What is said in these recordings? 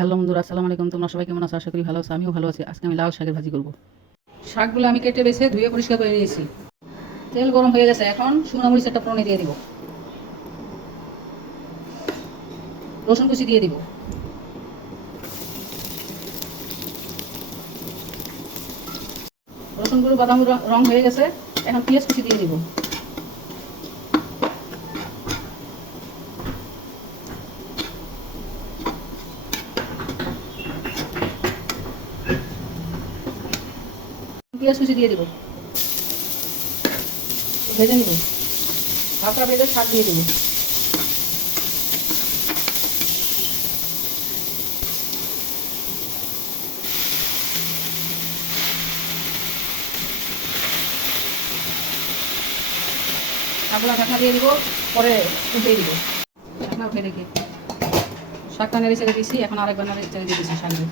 Hello বন্ধুরা, আসসালামু আলাইকুম। তোমরা সবাই কেমন আছো? আশা করি ভালো আছো। আমিও ভালো আছি। আজকে আমি লাউ শাকের ভাজি করব। শাকগুলো আমি কেটে বেছে ধুয়ে পরিষ্কার করে নিয়েছি। তেল গরম হয়ে গেছে, এখন শুকনো মরিচ একটা ফোড়নে দিয়ে দিব, রসুন কুচি দিয়ে দিব, রসুনগুলো বাদাম রং হয়ে গেছে, এখন পেঁয়াজ কুচি দিয়ে দিব, পেঁয়াজ কুচি দিয়ে দিব, ভেজে নিব, হালকা ভেজে শাক দিয়ে দিব, শাকগুলো ঢাকা দিয়ে দিব, পরে উঠে দিব। ঢাকনা উঠে রেখে শাকটা নেড়ে ছেড়ে দিয়েছি, এখন আরেকবার নেড়ে ছেড়ে দিয়ে দিচ্ছি শাক দিয়ে।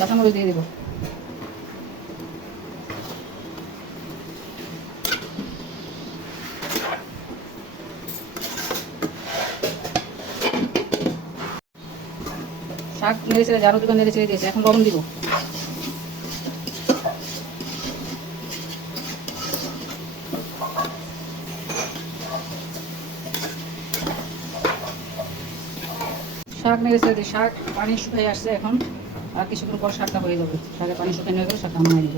কাঁচামরিচ দিয়ে দিব, শাক নেড়ে ছেড়ে আরো দুটো নেড়ে ছেড়ে দিয়েছে, এখন লবণ দিব, শাক নেড়ে ছেড়ে দিই। শাক পানি শুকিয়ে আসছে, এখন আর কিছুক্ষণ পর শাকটা হয়ে যাবে। শাকের পানি শুকিয়ে নিয়ে গেলে শাকটা নামিয়ে দিব।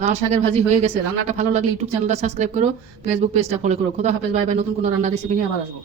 লাল শাকের ভাজি হয়ে গেছে। রান্নাটা ভালো লাগলে ইউটিউব চ্যানেলটা সাবস্ক্রাইব করো, ফেসবুক পেজটা ফলো করো। খোদা হাফেজ, বাই বাই। নতুন কোনো রান্নার রেসিপি নিয়ে আবার আসবো।